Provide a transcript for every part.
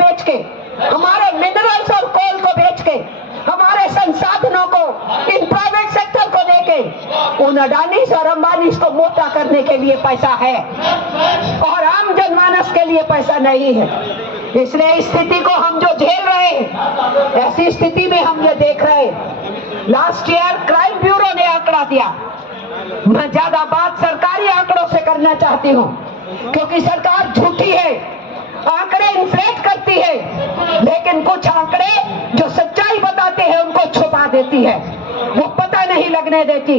बेच के, हमारे मिनरल्स और कोल को बेच के, हमारे संसाधनों को इन प्राइवेट सेक्टर को देके उन अडानीज और अंबानीज को मोटा करने के लिए पैसा है और आम जनमानस के लिए पैसा नहीं है। इसलिए इस स्थिति को हम जो झेल रहे हैं, ऐसी स्थिति में हम ये देख रहे हैं। लास्ट ईयर क्राइम ब्यूरो ने आंकड़ा दिया। मैं ज्यादा बात सरकारी आंकड़ों से करना चाहती हूँ क्योंकि सरकार झूठी है, आंकड़े इन्फ्लेट करती है, लेकिन कुछ आंकड़े जो सच्चाई बताते हैं उनको छुपा देती है, वो पता नहीं लगने देती।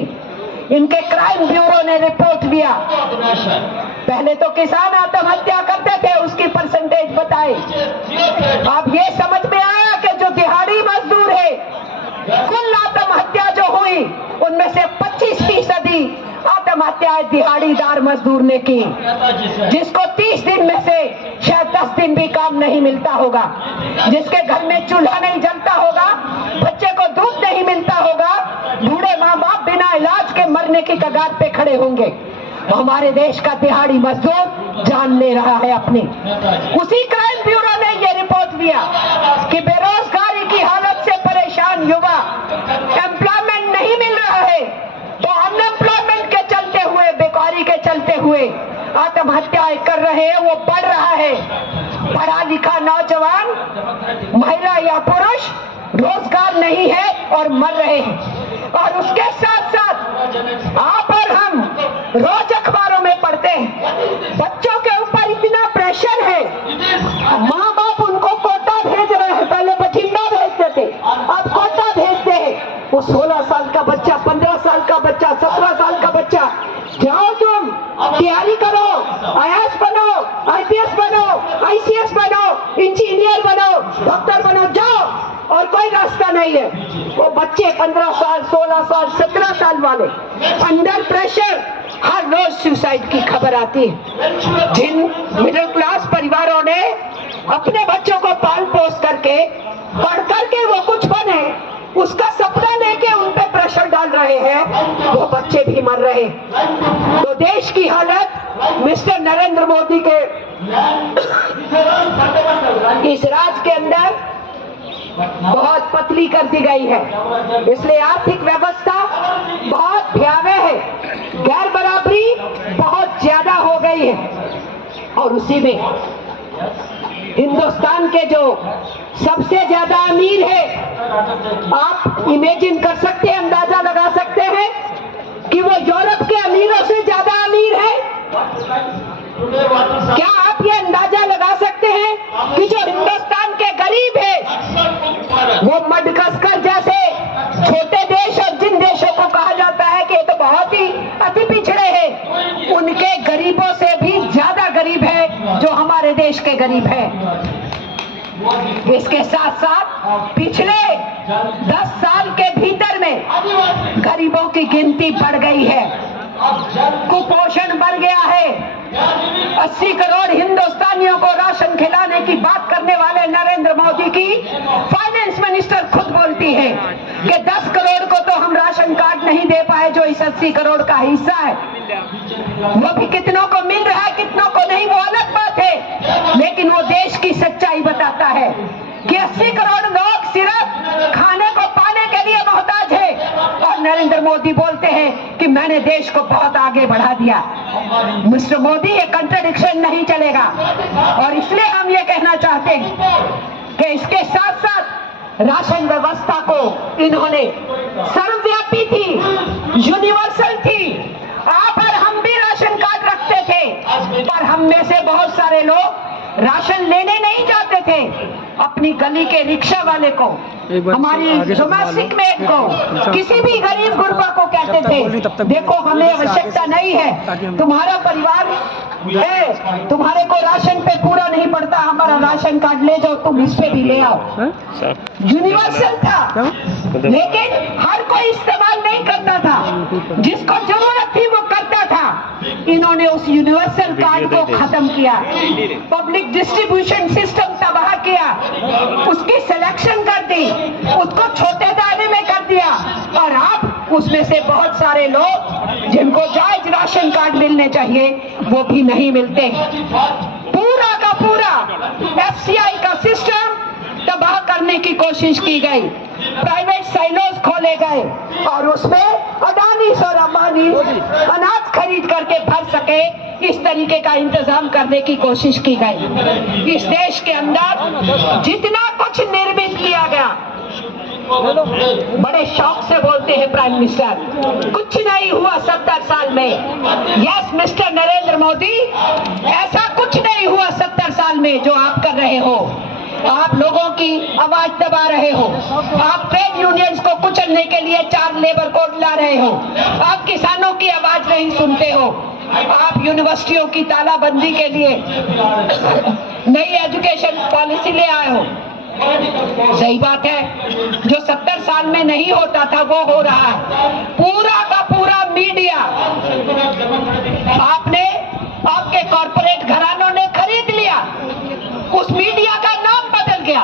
इनके क्राइम ब्यूरो ने रिपोर्ट दिया, पहले तो किसान आत्महत्या करते थे, उसकी परसेंटेज बताई। अब ये समझ में आया कि जो दिहाड़ी मजदूर है, कुल आत्महत्या जो हुई उनमें से 25% आत्महत्याएं दिहाड़ीदार मजदूर ने की, जिसको 30 दिन में से शायद 10 दिन भी काम नहीं मिलता होगा, जिसके घर में चूल्हा नहीं जलता होगा, बच्चे को दूध नहीं मिलता होगा, बूढ़े माँ बाप बिना इलाज के मरने की कगार पे खड़े होंगे। हमारे देश का दिहाड़ी मजदूर जान ले रहा है अपनी। उसी क्राइम ब्यूरो ने यह रिपोर्ट दिया कि बेरोजगारी की हालत से परेशान युवा, एम्प्लॉयमेंट नहीं मिल रहा है तो अनएम्प्लॉयमेंट के चलते हुए, बेकारी के चलते हुए आत्महत्याएं कर रहे हैं, वो बढ़ रहा है। पढ़ा लिखा नौजवान, महिला या पुरुष, रोजगार नहीं है और मर रहे हैं। और उसके साथ साथ आप और हम रोज अखबारों में पढ़ते हैं, बच्चों के ऊपर इतना प्रेशर है, माँ बाप उनको कोटा भेज रहे हैं, पहले बठिंडा भेजते थे, अब कोटा भेजते हैं। वो 16 साल का बच्चा, 15 साल का बच्चा, 17 साल का बच्चा, जाओ तुम तैयारी करो, IAS बनो, IPS बनो, ICS बनो, इंजीनियर बनो, डॉक्टर बनो, जाओ, और कोई रास्ता नहीं है। वो बच्चे 15 साल, 16 साल, 17 साल वाले अंडर प्रेशर, हर रोज सुसाइड की खबर आती है। जिन मिडिल क्लास परिवारों ने अपने बच्चों को पाल पोस करके, पढ़ करके वो कुछ बने, उसका सपना लेके उन पे प्रेशर डाल रहे हैं, वो बच्चे भी मर रहे। तो देश की हालत मिस्टर नरेंद्र मोदी के इस राज के अंदर बहुत पतली कर दी गई है। इसलिए आर्थिक व्यवस्था बहुत भयावह है, गैर बराबरी बहुत ज्यादा हो गई है। और उसी में हिंदुस्तान के जो सबसे ज्यादा अमीर है, आप इमेजिन कर सकते हैं, अंदाजा लगा सकते हैं कि वो यूरोप के अमीरों से ज्यादा अमीर है। क्या आप ये अंदाजा लगा सकते हैं कि जो हिंदुस्तान के गरीब है, वो मडगास्कर जैसे छोटे देश और जिन देशों को कहा जाता है कि ये तो बहुत ही अति पिछड़े हैं, उनके गरीबों से भी ज्यादा गरीब है जो हमारे देश के गरीब है। इसके साथ साथ पिछले 10 साल के भीतर में गरीबों की गिनती बढ़ गई है, कुपोषण बढ़ गया है। 80 करोड़ हिंदुस्तानियों को राशन खिलाने की बात करने वाले नरेंद्र मोदी की फाइनेंस मिनिस्टर खुद बोलती है कि 10 करोड़ को तो हम राशन कार्ड नहीं दे पाए जो इस 80 करोड़ का हिस्सा है। वो भी कितनों को मिल रहा है, कितनों को नहीं, वो अलग बात है, लेकिन वो देश की सच्चाई बताता है कि 80 करोड़ लोग सिर्फ खाने को पाने के लिए मोहताज है, और नरेंद्र मोदी बोलते हैं कि मैंने देश को बहुत आगे बढ़ा दिया। मिस्टर मोदी, ये कंट्राडिक्शन नहीं चलेगा। और इसलिए हम ये कहना चाहते हैं कि इसके साथ साथ राशन व्यवस्था को इन्होंने सर्वव्यापी थी, यूनिवर्सल थी। आप और हम भी राशन कार्ड रखते थे, पर हम में से बहुत सारे लोग राशन लेने नहीं जाते थे। अपनी गली के रिक्शा वाले को, हमारी डोमेस्टिक मेट को, किसी भी गरीब गुरबा को कहते थे, देखो हमें आवश्यकता नहीं है, तुम्हारा परिवार है, तुम्हारे को राशन पे पूरा नहीं पड़ता, हमारा राशन कार्ड ले जाओ, तुम इस पे भी ले आओ। यूनिवर्सल था, लेकिन हर कोई इस्तेमाल नहीं करता था। जिसको जरूरत थी वो करता था। इन्होंने उस यूनिवर्सल कार्ड को खत्म किया, पब्लिक डिस्ट्रीब्यूशन सिस्टम तबाह किया, उसकी सिलेक्शन कर दी, उसको छोटे दायरे में कर दिया, और अब उसमें से बहुत सारे लोग जिनको जायज राशन कार्ड मिलने चाहिए वो भी नहीं मिलते। पूरा का पूरा FCI का सिस्टम तबाह करने की कोशिश की गई। प्राइवेट साइलोज खोले गए और उसमें अडानी और अंबानी अनाज खरीद करके भर सके, इस तरीके का इंतजाम करने की कोशिश की गई। इस देश के अंदर जितना कुछ निर्मित किया गया, बड़े शौक से बोलते हैं प्राइम मिनिस्टर, कुछ नहीं हुआ 70 साल में। यस मिस्टर नरेंद्र मोदी, ऐसा कुछ नहीं हुआ 70 साल में जो आप कर रहे हो। आप लोगों की आवाज दबा रहे हो, आप ट्रेड यूनियंस को कुचलने के लिए 4 लेबर कोड ला रहे हो, आप किसानों की आवाज नहीं सुनते हो, आप यूनिवर्सिटियों की तालाबंदी के लिए नई एजुकेशन पॉलिसी ले आए हो। सही बात है, जो 70 साल में नहीं होता था वो हो रहा है। पूरा का पूरा मीडिया आपने, आपके कॉर्पोरेट घरानों ने खरीद लिया। उस मीडिया का नाम बदल गया,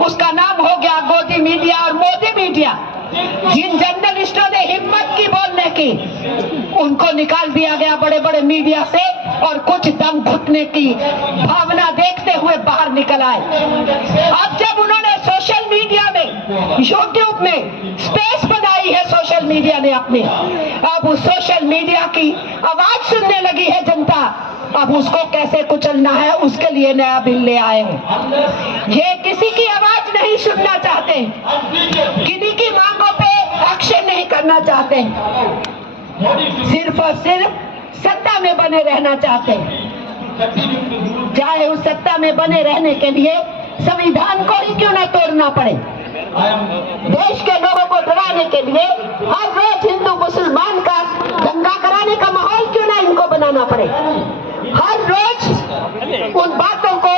उसका नाम हो गया गोदी मीडिया और मोदी मीडिया। जिन जर्नलिस्टों ने हिम्मत की बोलने की, उनको निकाल दिया गया बड़े बड़े मीडिया से और कुछ दम घुटने की भावना देखते हुए बाहर निकल आए। अब जब उन्होंने सोशल मीडिया में, यूट्यूब में स्पेस बनाई है सोशल मीडिया ने अपनी, अब उस सोशल मीडिया की आवाज सुनने लगी है जनता। अब उसको कैसे कुचलना है, उसके लिए नया बिल ले आए हैं। ये किसी की आवाज नहीं सुनना चाहते, किन्हीं की मांगों पे एक्शन नहीं करना चाहते, सिर्फ और सिर्फ सत्ता में बने रहना चाहते हैं। चाहे उस सत्ता में बने रहने के लिए संविधान को ही क्यों ना तोड़ना पड़े। देश के लोगों को डराने के लिए हर रोज हिंदू मुसलमान का दंगा कराने का माहौल क्यों ना इनको बनाना पड़े। हर रोज उन बातों को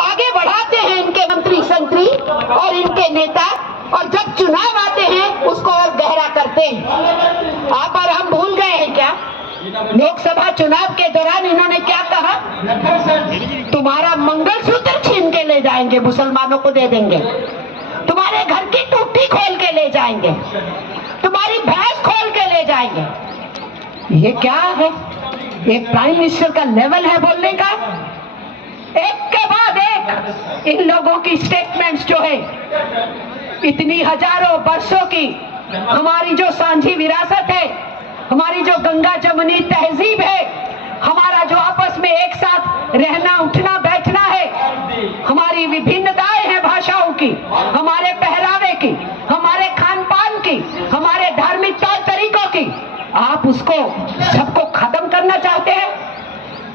आगे बढ़ाते हैं इनके मंत्री संतरी और इनके नेता, और जब चुनाव आते हैं उसको और गहरा करते हैं। आप और हम भूल गए हैं क्या? लोकसभा चुनाव के दौरान इन्होंने क्या कहा? तुम्हारा मंगलसूत्र छीन के ले जाएंगे, मुसलमानों को दे देंगे, तुम्हारे घर की टूटी खोल के ले जाएंगे, तुम्हारी भैंस खोल के ले जाएंगे। ये क्या है? एक प्राइम मिनिस्टर का लेवल है बोलने का? एक के बाद एक इन लोगों की स्टेटमेंट्स जो है, इतनी हजारों वर्षों की हमारी जो सांझी विरासत है, हमारी जो गंगा जमुनी तहजीब है, हमारा जो आपस में एक साथ रहना उठना बैठना है, हमारी विभिन्नताएं हैं भाषाओं की, हमारे पहरावे की, हमारे खान पान की, हमारे धार्मिक तौर तरीकों की, आप उसको सबको खत्म करना चाहते हैं।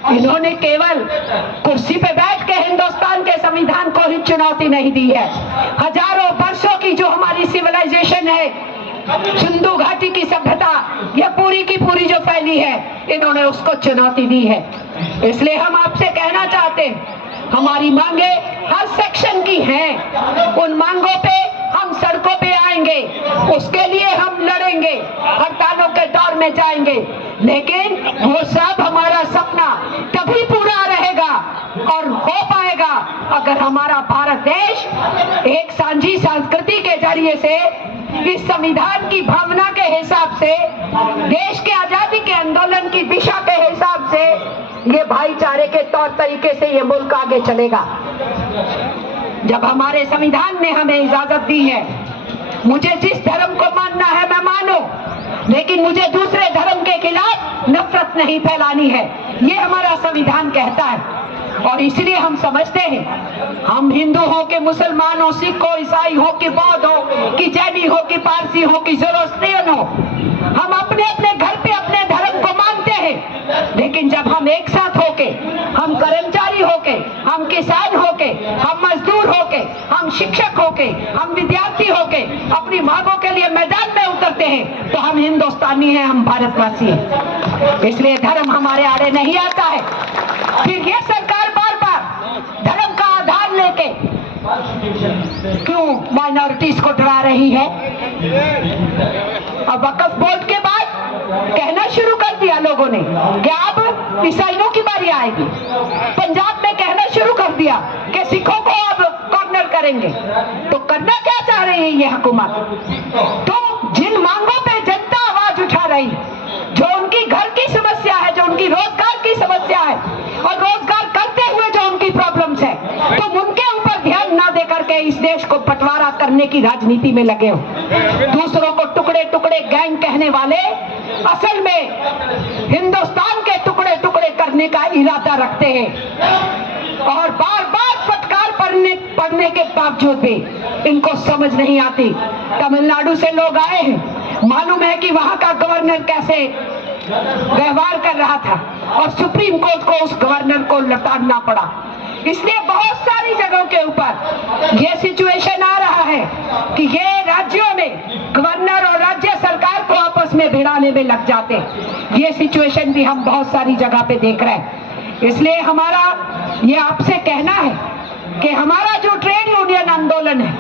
इन्होंने केवल कुर्सी पे बैठ के हिंदुस्तान के संविधान को ही चुनौती नहीं दी है, हजारों वर्षों की जो हमारी सिविलाइजेशन है, सिंधु घाटी की सभ्यता, यह पूरी की पूरी जो फैली है, इन्होंने उसको चुनौती दी है। इसलिए हम आपसे कहना चाहते हैं, हमारी मांगे हर सेक्शन की हैं, उन मांगों पे हम सड़कों पे आएंगे, उसके लिए हम लड़ेंगे, हड़तालों के दौर में जाएंगे, लेकिन वो सब हमारा सपना तभी पूरा रहेगा और हो पाएगा अगर हमारा भारत देश एक सांझी संस्कृति के जरिए से, इस संविधान की भावना के हिसाब से, देश के आजादी के आंदोलन की दिशा के हिसाब से, ये भाईचारे के तौर तरीके से ये मुल्क आगे चलेगा। जब हमारे संविधान ने हमें इजाजत दी है, मुझे जिस धर्म को मानना है मैं मानूं, लेकिन मुझे दूसरे धर्म के खिलाफ नफरत नहीं फैलानी है, ये हमारा संविधान कहता है। और इसलिए हम समझते हैं, हम हिंदू हो कि मुसलमान हो, सिख हो, ईसाई हो कि बौद्ध हो कि जैनी हो कि पारसी हो कि ज़ोरोस्ट्रियन हो, हम अपने अपने घर पे अपने धर्म को मानते हैं। लेकिन जब हम एक साथ होके, हम कर्मचारी होके, हम किसान होके, हम मजदूर होके, हम शिक्षक होके, हम विद्यार्थी होके अपनी मांगों के लिए मैदान में उतरते हैं, तो हम हिंदुस्तानी हैं, हम भारतवासी हैं। इसलिए धर्म हमारे आड़े नहीं आता है। फिर ये सरकार बार बार धर्म का आधार लेके क्यों माइनॉरिटीज को डरा रही है? अब वक्फ बोर्ड के बाद कहना शुरू कर दिया लोगों ने कि अब ईसाइयों की बारी आएगी। पंजाब में कहना शुरू कर दिया कि सिखों को अब कॉर्नर करेंगे। तो करना क्या चाह रही है ये हुकूमत? तो जिन मांगों पे जनता आवाज उठा रही, जो उनकी घर की समस्या है, जो उनकी रोजगार की समस्या है, और रोजगार करते हुए जो उनकी तुम उनके ऊपर ध्यान ना दे करके इस देश को बंटवारा करने की राजनीति में लगे हो। दूसरों को टुकड़े टुकड़े गैंग कहने वाले असल में हिंदुस्तान के टुकड़े टुकड़े करने का इरादा रखते हैं और बार बार फटकार पड़ने के बावजूद भी इनको समझ नहीं आती। तमिलनाडु से लोग आए हैं, मालूम है कि वहां का गवर्नर कैसे व्यवहार कर रहा था और सुप्रीम कोर्ट को उस गवर्नर को लताड़ना पड़ा। इसलिए बहुत सारी जगहों के ऊपर ये सिचुएशन आ रहा है कि ये राज्यों में गवर्नर और राज्य सरकार को आपस में भिड़ाने में लग जाते। ये सिचुएशन भी हम बहुत सारी जगह पे देख रहे हैं। इसलिए हमारा ये आपसे कहना है कि हमारा जो ट्रेड यूनियन आंदोलन है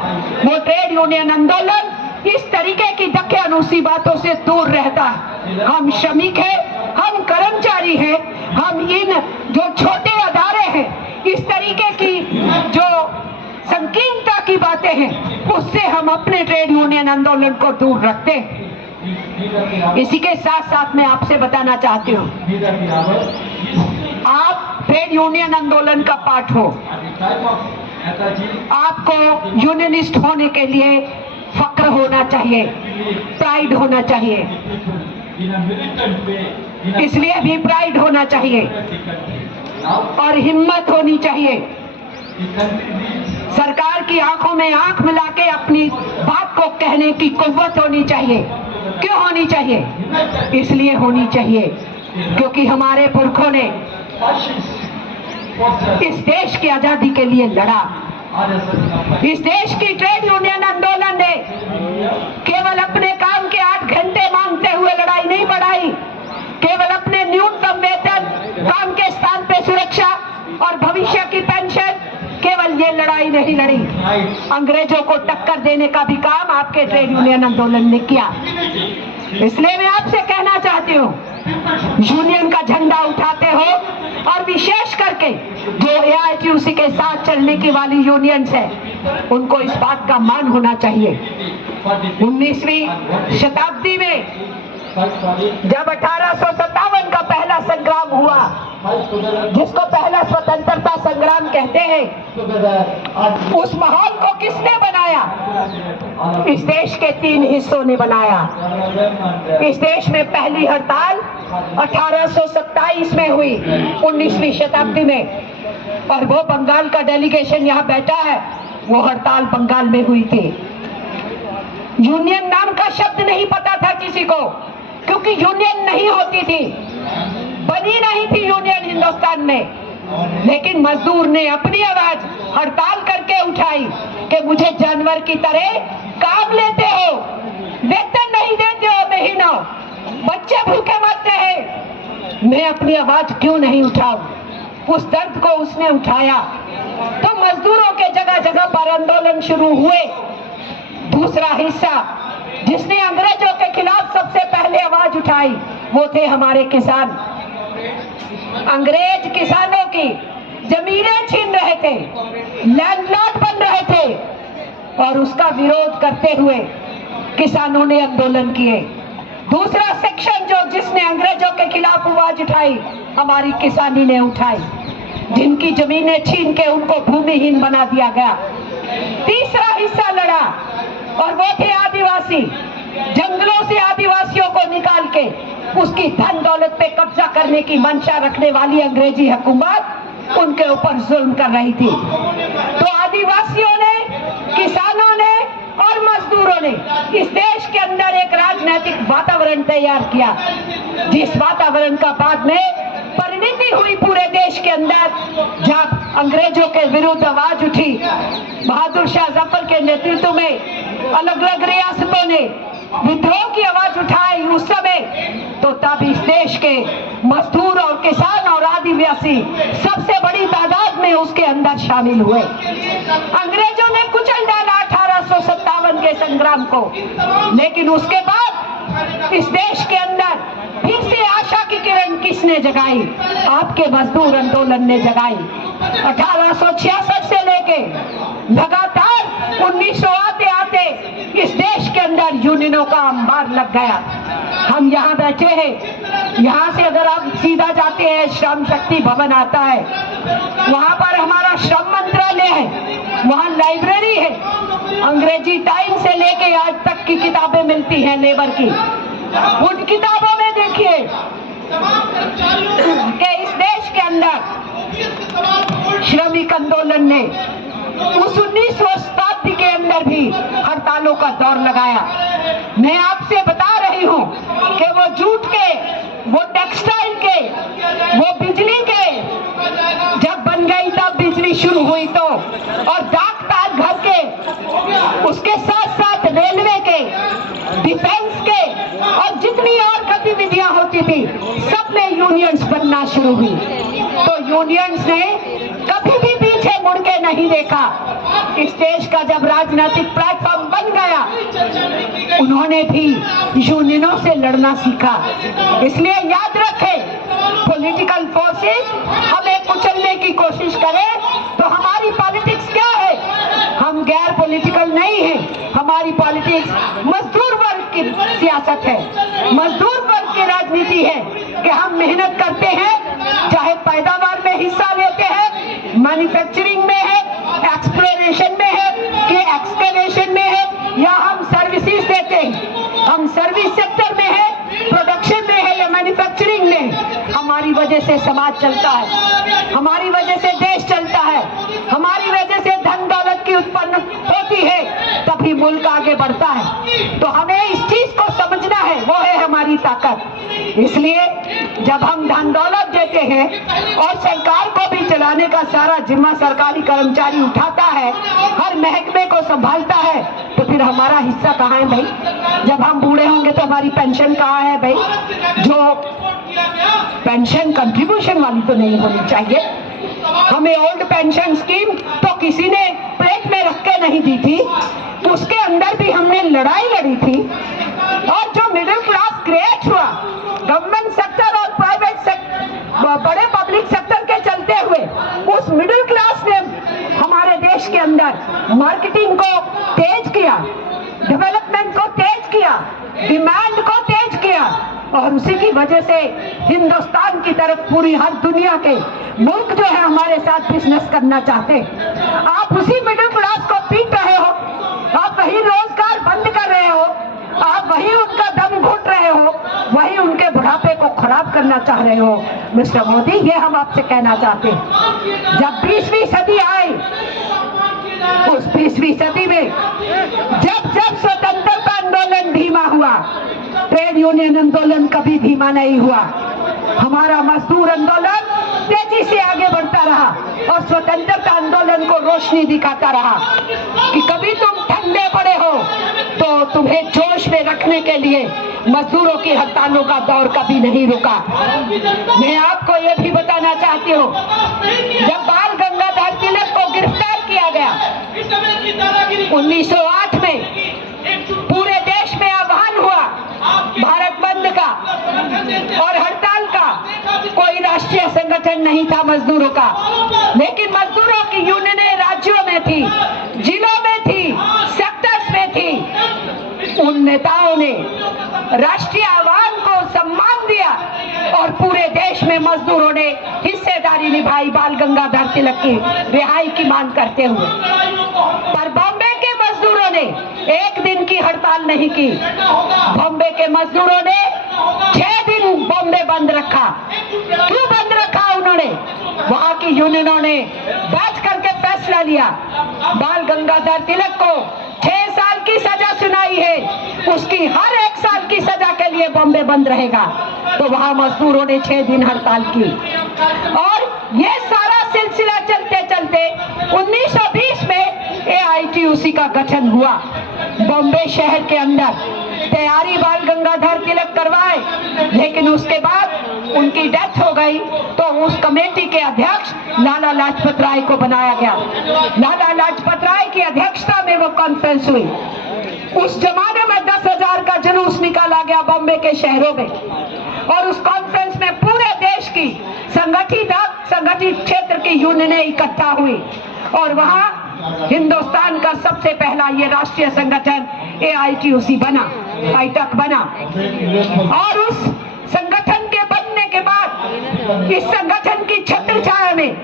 वो ट्रेड यूनियन आंदोलन इस तरीके की धक्के बातों से दूर रहता है। हम श्रमिक हैं, हम कर्मचारी हैं, हम इन जो छोटे अदारे हैं इस तरीके की जो संकीर्णता की बातें हैं उससे हम अपने ट्रेड यूनियन आंदोलन को दूर रखते हैं। इसी के साथ साथ मैं आपसे बताना चाहती हूँ, आप ट्रेड यूनियन आंदोलन का पार्ट हो, आपको यूनियनिस्ट होने के लिए फक्र होना चाहिए, प्राइड होना चाहिए। इसलिए भी प्राइड होना चाहिए और हिम्मत होनी चाहिए। सरकार की आंखों में आंख मिला के अपनी बात को कहने की कुव्वत होनी चाहिए। क्यों होनी चाहिए? इसलिए होनी चाहिए क्योंकि हमारे पुरखों ने इस देश की आजादी के लिए लड़ा। इस देश की ट्रेड यूनियन आंदोलन ने केवल अपने काम के 8 घंटे मांगते हुए लड़ाई नहीं बढ़ाई, केवल अपने न्यूनतम वेतन, काम के स्थान पे सुरक्षा और भविष्य की पेंशन, केवल ये लड़ाई नहीं लड़ी, अंग्रेजों को टक्कर देने का भी काम आपके ट्रेड यूनियन आंदोलन ने किया। इसलिए मैं आपसे कहना चाहती हूँ, यूनियन का झंडा उठाते हो और विशेष करके जो AITUC के साथ चलने की वाली यूनियंस है उनको इस बात का मान होना चाहिए। 19वीं शताब्दी में जब 1857 का पहला संग्राम हुआ, जिसको पहला स्वतंत्रता संग्राम कहते हैं, उस माहौल को किसने बनाया? इस देश के 3 हिस्सों ने बनाया। इस देश में पहली हड़ताल 1827 में हुई, 19वीं शताब्दी में, और वो बंगाल का डेलीगेशन यहाँ बैठा है, वो हड़ताल बंगाल में हुई थी। यूनियन नाम का शब्द नहीं पता था किसी को, क्योंकि यूनियन नहीं होती थी, बनी नहीं थी यूनियन हिंदुस्तान में। लेकिन मजदूर ने अपनी आवाज हड़ताल करके उठाई कि मुझे जानवर की तरह काम लेते हो, वेतन नहीं देते हो महीनों, बच्चे भूखे मरते हैं, मैं अपनी आवाज क्यों नहीं उठाऊं? उस दर्द को उसने उठाया तो मजदूरों के जगह जगह पर आंदोलन शुरू हुए। दूसरा हिस्सा जिसने अंग्रेजों के खिलाफ सबसे पहले आवाज उठाई वो थे हमारे किसान। अंग्रेज किसानों की जमीनें छीन रहे थे, लैंडलॉर्ड बन रहे थे, और उसका विरोध करते हुए किसानों ने आंदोलन किए। दूसरा सेक्शन जिसने अंग्रेजों के खिलाफ आवाज उठाई, हमारी किसानी ने उठाई, जिनकी जमीनें छीन के उनको भूमिहीन बना दिया गया। तीसरा हिस्सा लड़ा और वो थे आदिवासी। जंगलों से आदिवासियों को निकाल के उसकी धन दौलत पे कब्जा करने की मंशा रखने वाली अंग्रेजी हुकूमत उनके ऊपर जुल्म कर रही थी। तो आदिवासियों ने, किसानों ने और मजदूरों ने इस देश के अंदर एक राजनीतिक वातावरण तैयार किया, जिस वातावरण का बाद में परिणति हुई पूरे देश के अंदर। जब अंग्रेजों के विरुद्ध आवाज उठी, बहादुर शाह जफर के नेतृत्व में अलग अलग रियासतों ने विद्रोह की आवाज उठाई उस समय, तो तब इस देश के मजदूर और किसान और आदिवासी सबसे बड़ी तादाद में उसके अंदर शामिल हुए। अंग्रेजों ने कुचल डाला 1857 के संग्राम को, लेकिन उसके बाद इस देश के अंदर फिर से आशा की किरण किसने जगाई? आपके मजदूर आंदोलन ने जगाई। 1866 से लेके लगातार 1900 आते आते इस देश के अंदर यूनियनों का अंबार लग गया। हम यहाँ बैठे हैं, यहाँ से अगर आप सीधा जाते हैं, श्रम शक्ति भवन आता है, वहाँ पर हमारा श्रम मंत्रालय है, वहाँ लाइब्रेरी है, अंग्रेजी टाइम से लेके आज तक की किताबें मिलती हैं लेबर की। उन किताबों में देखिए कि इस देश के अंदर श्रमिक आंदोलन ने उस 19वीं शताब्दी के अंदर भी हड़तालों का दौर लगाया। मैं आपसे बता रही हूँ कि वो जूट के, वो टेक्सटाइल के, वो बिजली के जब बन गई तब बिजली शुरू हुई तो, और डाक घर के, उसके साथ साथ रेलवे के, डिफेंस के और जितनी और गतिविधियां होती थी सब में यूनियंस बनना शुरू हुई। तो यूनियंस ने कभी भी पीछे मुड़ के नहीं देखा। इस देश का जब राजनीतिक प्लेटफॉर्म बन गया, उन्होंने भी यूनियनों से लड़ना सीखा। इसलिए याद रखें, पॉलिटिकल फोर्सेस हमें कुचलने की कोशिश करें तो हमारी पॉलिटिक्स क्या है? हम गैर पॉलिटिकल नहीं है। हमारी पॉलिटिक्स मजदूर वर्ग की सियासत है, मजदूर वर्ग की राजनीति है कि हम मेहनत करते हैं, चाहे पैदावार में हिस्सा लेते हैं, मैन्युफैक्चरिंग में है, एक्सप्लोरेशन में है कि एक्सकेवेशन में है, या हम सर्विसेज देते हैं, हम सर्विस सेक्टर में है, प्रोडक्शन में है या मैन्युफैक्चरिंग में। हमारी वजह से समाज चलता है, हमारी वजह से देश चलता है, हमारी वजह से धन दौलत की उत्पन्न होती है, तभी मुल्क आगे बढ़ता है। तो हमें इस चीज को समझना है, वो है हमारी ताकत। इसलिए जब हम धन दौलत देते हैं और सरकार को भी चलाने का सारा जिम्मा सरकारी कर्मचारी उठाता है, हर महकमे को संभालता है, तो फिर हमारा हिस्सा कहाँ है भाई? जब हम बूढ़े होंगे तो हमारी पेंशन कहाँ है भाई? जो पेंशन कंट्रीब्यूशन वाली तो नहीं होनी चाहिए। हमें ओल्ड पेंशन स्कीम तो किसी ने प्लेट में रख के नहीं दी थी, तो उसके अंदर भी हमने लड़ाई लड़ी थी। और जो मिडिल क्लास क्रिएट हुआ गवर्नमेंट सेक्टर और प्राइवेट सेक्टर, बड़े पब्लिक सेक्टर के चलते हुए, उस मिडिल क्लास ने हमारे देश के अंदर मार्केटिंग को तेज किया, डेवलपमेंट को तेज किया, डिमांड को तेज किया, और उसी की वजह से हिंदुस्तान की तरफ पूरी हर दुनिया के मुल्क जो है हमारे साथ बिजनेस करना चाहते। आप उसी मिडिल क्लास को पीट रहे हो, आप वही रोजगार बंद कर रहे हो, आप वही उनका दम घुट रहे हो, वही उनके बुढ़ापे को खराब करना चाह रहे हो। मिस्टर मोदी, ये हम आपसे कहना चाहते हैं, जब 20वीं सदी आई, उस 20वीं सदी में जब जब स्वतंत्रता आंदोलन धीमा हुआ, ट्रेड यूनियन आंदोलन कभी धीमा नहीं हुआ। हमारा मजदूर आंदोलन तेजी से आगे बढ़ता रहा और स्वतंत्रता आंदोलन को रोशनी दिखाता रहा कि कभी तुम ठंडे पड़े हो तो तुम्हें जोश में रखने के लिए मजदूरों की हड़तालों का दौर कभी नहीं रुका। मैं आपको यह भी बताना चाहती हूँ, जब बाल गंगाधर तिलक को गिरफ्तार किया गया 1908 में, पूरे देश में आह्वान हुआ भारत बंद का और हड़ताल का। कोई राष्ट्रीय संगठन नहीं था मजदूरों का, लेकिन मजदूरों की यूनियनें राज्यों में थी, जिलों में थी, सेक्टर्स में थी। उन नेताओं ने राष्ट्रीय आह्वान को सम्मान दिया और पूरे देश में मजदूरों ने हिस्सेदारी निभाई बाल गंगाधर तिलक की रिहाई की मांग करते हुए। पर बॉम्बे के मजदूरों ने एक दिन की हड़ताल नहीं की। बॉम्बे के मजदूरों ने 6 दिन बॉम्बे बंद रखा। क्यों बंद रखा उन्होंने? वहां की यूनियनों ने बैठ करके फैसला लिया, बाल गंगाधर तिलक को 6 साल की सजा सुनाई है, उसकी हर 1 साल की सजा के लिए बॉम्बे बंद रहेगा। तो वहां मजदूरों ने 6 दिन हड़ताल की और ये सारा सिलसिला चलते चलते 1920 में AITUC का गठन हुआ। बॉम्बे शहर के अंदर तैयारी बाल गंगाधर तिलक करवाए, लेकिन उसके बाद उनकी डेथ हो गई तो उस कमेटी के अध्यक्ष लाला लाजपत राय को बनाया गया। लाला लाजपत राय की अध्यक्षता में वो कॉन्फ्रेंस हुई। उस जमाने में 10,000 का जुलूस निकाला गया बॉम्बे के शहरों में और उस कॉन्फ्रेंस में पूरे देश की संगठित क्षेत्र की यूनियनें इकट्ठा हुई और वहां हिंदुस्तान का सबसे पहला ये राष्ट्रीय संगठन AITUC बना, आईटक बना। और उस संगठन संगठन के बनने के बाद इस संगठन की छत्र छाया में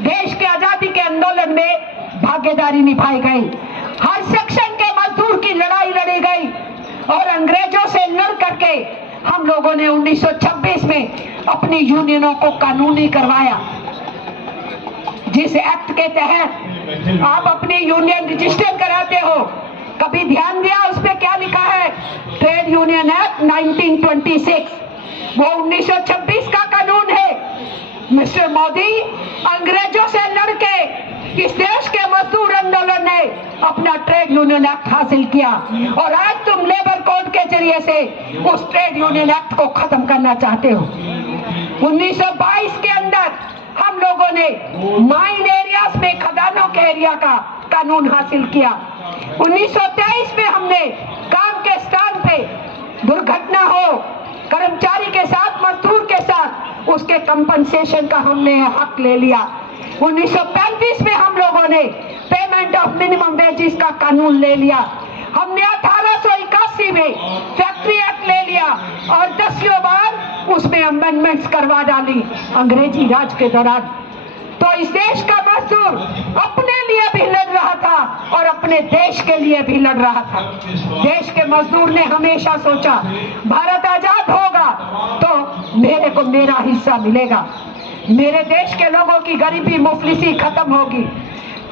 देश के आजादी के आंदोलन में भागीदारी निभाई गई। हर सेक्शन के मजदूर की लड़ाई लड़ी गई और अंग्रेजों से लड़ करके हम लोगों ने 1926 में अपनी यूनियनों को कानूनी करवाया। जिस एक्ट के तहत आप अपनी यूनियन रजिस्टर कराते हो, कभी ध्यान दिया उस पे क्या लिखा है? ट्रेड यूनियन एक्ट 1926, वो 1926 का कानून है। मिस्टर मोदी, अंग्रेजों से लड़के इस देश के मजदूर आंदोलन ने अपना ट्रेड यूनियन एक्ट हासिल किया और आज तुम लेबर कोड के जरिए से उस ट्रेड यूनियन एक्ट को खत्म करना चाहते हो। 1922 के अंदर हम लोगों ने माइन एरियाज में, खदानों के एरिया का कानून हासिल किया। 1923 में हमने काम के स्थान पे दुर्घटना हो, कर्मचारी के साथ, मजदूर के साथ, उसके कंपनसेशन का हमने हक ले लिया। 1935 में हम लोगों ने पेमेंट ऑफ मिनिमम वेजेस का कानून ले लिया। हमने 1881 में फैक्ट्री एक्ट ले लिया और 10 बार उसमें अमेंडमेंट्स करवा डाली अंग्रेजी राज के दौरान। तो इस देश का मजदूर अपने लिए भी लड़ रहा था और अपने देश के लिए भी लड़ रहा था। देश के मजदूर ने हमेशा सोचा भारत आजाद होगा तो मेरे को मेरा हिस्सा मिलेगा, मेरे देश के लोगों की गरीबी मुफलिसी खत्म होगी,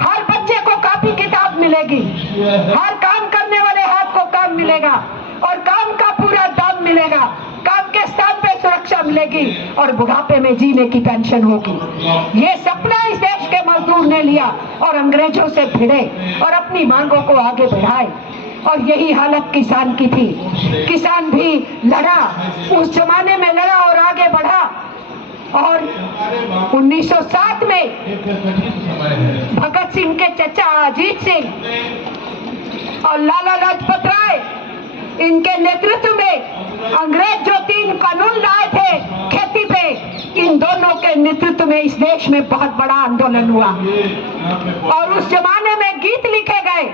हर बच्चे को कॉपी किताब मिलेगी, हर काम करने वाले हाथ को काम मिलेगा और काम का पूरा दाम मिलेगा, काम के स्थान पे सुरक्षा मिलेगी और बुढ़ापे में जीने की पेंशन होगी। ये सपना इस देश के मजदूर ने लिया और अंग्रेजों से भिड़े और अपनी मांगों को आगे बढ़ाए और यही हालत किसान की थी। किसान भी लड़ा, उस जमाने में लड़ा और आगे बढ़ा और 1907 में भगत सिंह के चचा अजीत सिंह और लाला लाजपत राय, इनके नेतृत्व में अंग्रेज जो 3 कानून लाए थे खेती पे, इन दोनों के नेतृत्व में इस देश में बहुत बड़ा आंदोलन हुआ और उस जमाने में गीत लिखे गए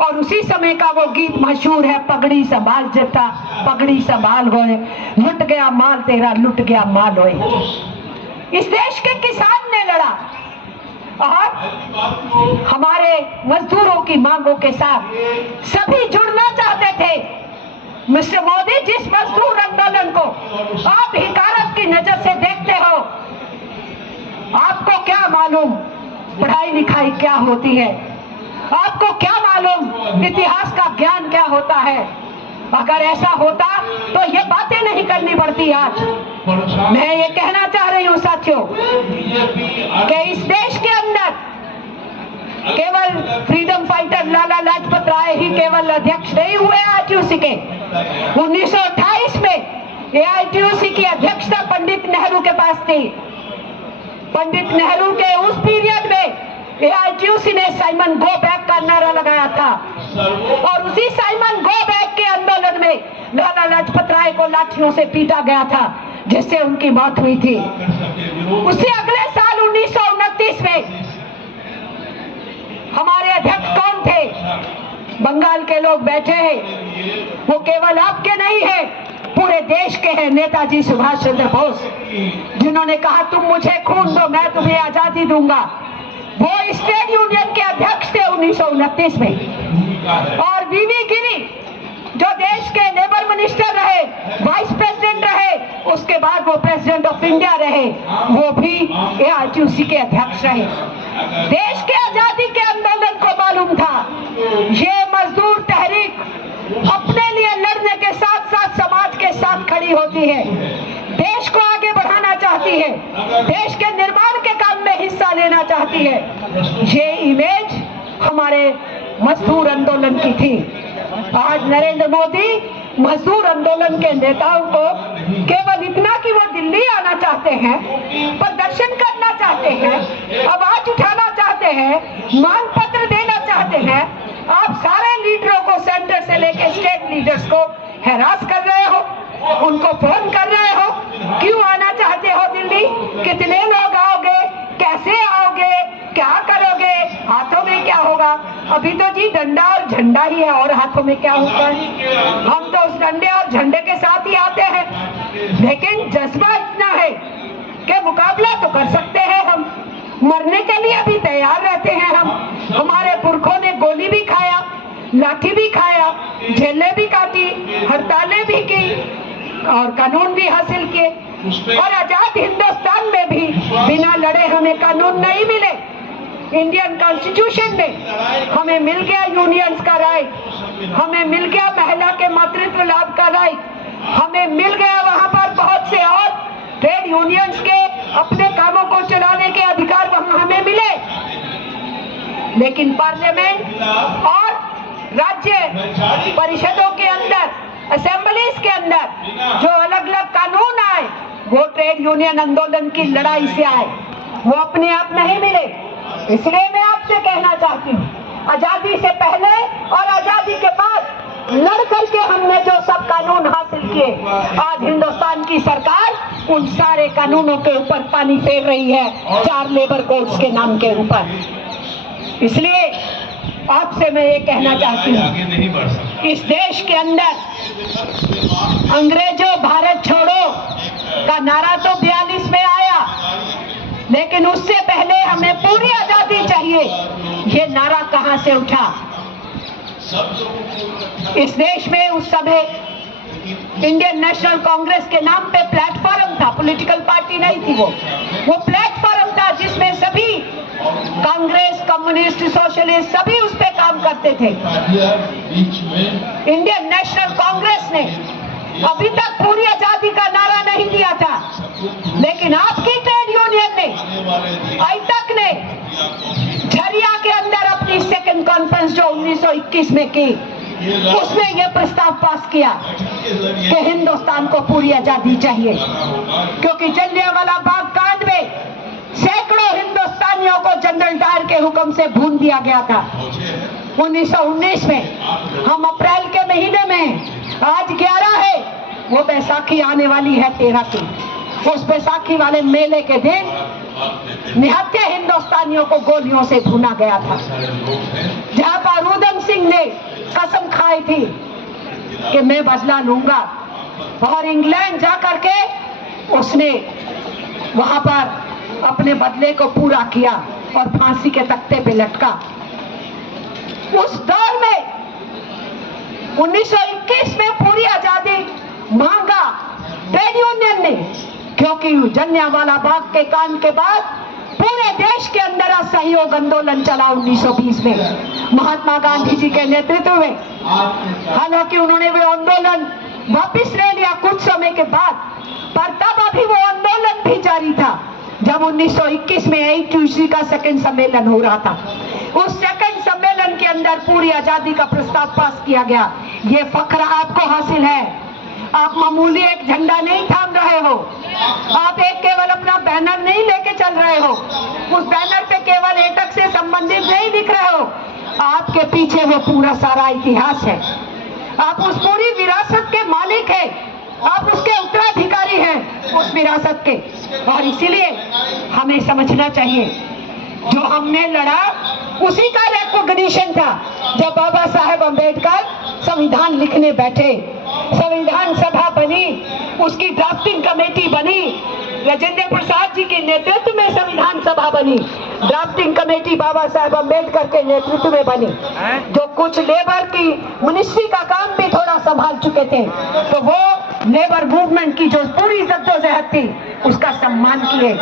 और उसी समय का वो गीत मशहूर है, पगड़ी संभाल जटा पगड़ी संभाल होए, लुट गया माल तेरा लुट गया माल होए। इस देश के किसान ने लड़ा और हमारे मजदूरों की मांगों के साथ सभी जुड़ना चाहते थे। मिस्टर मोदी, जिस मजदूर आंदोलन को आप हिकारत की नजर से देखते हो, आपको क्या मालूम पढ़ाई लिखाई क्या होती है? आपको क्या मालूम इतिहास का ज्ञान क्या होता है? अगर ऐसा होता तो ये बातें नहीं करनी पड़ती। आज मैं ये कहना चाह रही हूँ साथियों कि इस देश के अंदर केवल फ्रीडम फाइटर लाला लाजपत राय ही केवल अध्यक्ष नहीं हुए AITUC के। 1928 में AITUC की अध्यक्षता पंडित नेहरू के पास थी। पंडित नेहरू के उस पीरियड में AITUC ने साइमन गो बैक का नारा लगाया था और उसी साइमन गो बैक के आंदोलन में लाला लाजपत राय को लाठियों से पीटा गया था, जिससे उनकी मौत हुई थी। उसी अगले साल 1929 में हमारे अध्यक्ष कौन थे? बंगाल के लोग बैठे हैं, वो केवल आपके नहीं है, पूरे देश के हैं, नेताजी सुभाष चंद्र बोस, जिन्होंने कहा तुम मुझे खून दो मैं तुम्हें आजादी दूंगा। वो स्टेट यूनियन के अध्यक्ष थे 1929 में। और वीवी गिरी जो देश के लेबर मिनिस्टर रहे, वाइस प्रेसिडेंट रहे, उसके बाद वो प्रेसिडेंट ऑफ इंडिया रहे, वो भी AITUC के अध्यक्ष रहे। देश के आजादी के आंदोलन को मालूम था ये मजदूर तहरीक अपने लिए लड़ने के साथ साथ समाज के साथ खड़ी होती है, देश को आगे बढ़ाना चाहती है, देश के निर्माण के काम में हिस्सा लेना चाहती है। ये इमेज हमारे मजदूर आंदोलन की थी। आज नरेंद्र मोदी मजदूर आंदोलन के नेताओं को केवल इतना कि वो दिल्ली आना चाहते हैं, प्रदर्शन करना चाहते हैं, आवाज उठाना चाहते हैं, मांग पत्र देना चाहते हैं, आप सारे लीडरों को सेंटर से लेकर स्टेट लीडर्स को हैरास कर रहे हो, उनको फोन कर रहे हो, क्यों आना चाहते हो दिल्ली, कितने लोग आओगे, कैसे आओगे, क्या करोगे, हाथों में क्या होगा? होगा। अभी तो जी डंडा और झंडा ही है और हाथों में क्या होता है। हम तो उस डंडे और झंडे के साथ ही आते हैं, लेकिन जज्बा इतना है कि मुकाबला तो कर सकते हैं हम, मरने के लिए भी तैयार रहते हैं हम। हमारे पुरखों ने गोली भी खाया, लाठी भी खाया, जेलें भी काटी, हड़तालें भी की और कानून भी हासिल किए। और आजाद हिंदुस्तान में भी बिना लड़े हमें कानून नहीं मिले। इंडियन कॉन्स्टिट्यूशन में हमें मिल गया यूनियंस का राइट, हमें मिल गया महिला के मातृत्व लाभ का राइट, हमें मिल गया वहां पर बहुत से और ट्रेड यूनियंस के अपने कामों को चलाने के अधिकार वहां हमें मिले। लेकिन पार्लियामेंट और राज्य परिषदों के अंदर, असेंबलीज के अंदर जो अलग अलग कानून आए वो ट्रेड यूनियन आंदोलन की लड़ाई से आए, वो अपने आप नहीं मिले। इसलिए मैं आपसे कहना चाहती हूँ, आजादी से पहले और आजादी के बाद लड़ करके हमने जो सब कानून हासिल किए, आज हिंदुस्तान की सरकार उन सारे कानूनों के ऊपर पानी फेर रही है, 4 लेबर कोड्स के नाम के ऊपर। इसलिए आपसे मैं ये कहना चाहती हूँ, इस देश के अंदर अंग्रेजों भारत छोड़ो का नारा तो 42 में आया, लेकिन उससे पहले हमें पूरी आजादी चाहिए। ये नारा कहां से उठा? इस देश में उस समय इंडियन नेशनल कांग्रेस के नाम पे प्लेटफॉर्म था, पॉलिटिकल पार्टी नहीं थी वो प्लेटफॉर्म था जिसमें सभी कांग्रेस, कम्युनिस्ट, सोशलिस्ट सभी उस पे काम करते थे। इंडियन नेशनल कांग्रेस ने अभी तक पूरी आजादी का नारा नहीं दिया था, लेकिन आपकी ट्रेड यूनियन ने, आईतक ने झरिया के अंदर अपनी सेकंड कॉन्फ्रेंस जो 1921 में की, उसमें यह प्रस्ताव पास किया कि हिंदुस्तान को पूरी आजादी चाहिए, क्योंकि जलियांवाला बाग कांड में सैकड़ों हिंदुस्तानियों को जनरल डायर के हुक्म से भून दिया गया था। 1919 में हम अप्रैल के महीने में, आज 11 है, वो बैसाखी आने वाली है 13 की। उस बैसाखी वाले मेले के दिन निहत्थे हिंदुस्तानियों को गोलियों से भूना गया था, जहां पर उधम सिंह ने कसम खाई थी कि मैं बदला लूंगा, और इंग्लैंड जाकर के उसने वहां पर अपने बदले को पूरा किया और फांसी के तख्ते पे लटका। उस दौर में 1921 में पूरी आजादी मांगा ट्रेड यूनियन ने, क्योंकि जलियांवाला बाग के कांड के बाद पूरे देश के अंदर असहयोग आंदोलन चला 1920 में महात्मा गांधी जी के नेतृत्व में। हालांकि उन्होंने वो आंदोलन वापस ले लिया कुछ समय के बाद, पर तब अभी वो आंदोलन भी जारी था जब 1921 में AUTUC का सेकंड सम्मेलन हो रहा था। उस सेकंड सम्मेलन के अंदर पूरी आजादी का प्रस्ताव पास किया गया। ये फख्र आपको हासिल है। आप मामूली एक झंडा नहीं थाम रहे हो, आप एक केवल अपना बैनर नहीं लेके चल रहे हो, उस बैनर पे केवल एटक से संबंधित नहीं लिख रहे हो, आपके पीछे वो पूरा सारा इतिहास है। आप उस पूरी विरासत के मालिक हैं, आप उसके उत्तराधिकारी हैं उस विरासत के। और इसीलिए हमें समझना चाहिए, जो हमने लड़ा उसी का रिकॉग्निशन था जब बाबा साहेब अम्बेडकर संविधान लिखने बैठे। संविधान सभा बनी, उसकी ड्राफ्टिंग कमेटी बनी, राजेंद्र प्रसाद जी के नेतृत्व में संविधान सभा बनी, ड्राफ्टिंग कमेटी बाबा साहेब अम्बेडकर के नेतृत्व में बनी, जो कुछ लेबर की मिनिस्ट्री का काम भी थोड़ा संभाल चुके थे। तो वो लेबर मूवमेंट की जो पूरी जद्दोजहद थी उसका सम्मान किए।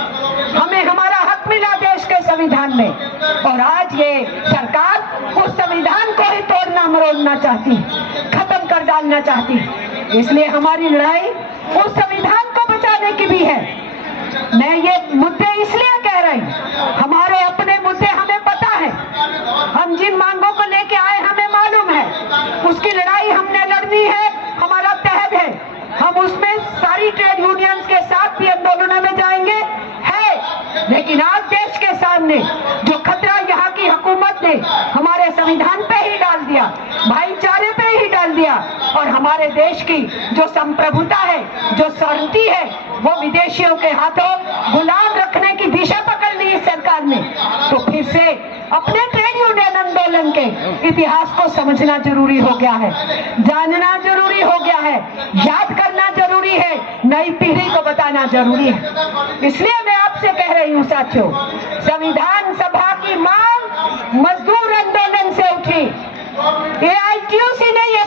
हमें हमारा हक मिला देश के संविधान में, और आज ये सरकार उस संविधान को ही तोड़ना मरोड़ना चाहती, खत्म कर डालना चाहती। इसलिए हमारी लड़ाई उस संविधान को बचाने की भी है। मैं ये मुद्दे इसलिए कह रही हूँ, हमारे अपने मुद्दे हमें पता है, हम जिन मांगों को लेके आए हमें मालूम है, उसकी लड़ाई हमने लड़नी है, हमारा तहद है। हम उसमें सारी ट्रेड यूनियंस के साथ भी आंदोलनों में जाएंगे है, लेकिन आज देश के सामने जो खतरा यहाँ की हुकूमत ने हमारे संविधान पे ही डाल दिया, भाईचारे पे ही डाल दिया, और हमारे देश की जो संप्रभुता है, जो सॉवरेनिटी है, वो विदेशियों के हाथों गुलाम रखने की दिशा पकड़ ली इस सरकार ने। तो फिर से अपने ट्रेड यूनियन आंदोलन आंदोलन के इतिहास को समझना जरूरी हो गया है, जानना जरूरी हो गया है, याद करना जरूरी है, नई पीढ़ी को बताना जरूरी है। इसलिए मैं आपसे कह रही हूँ साथियों, संविधान सभा की मांग मजदूर आंदोलन से उठी, AITUC ने ये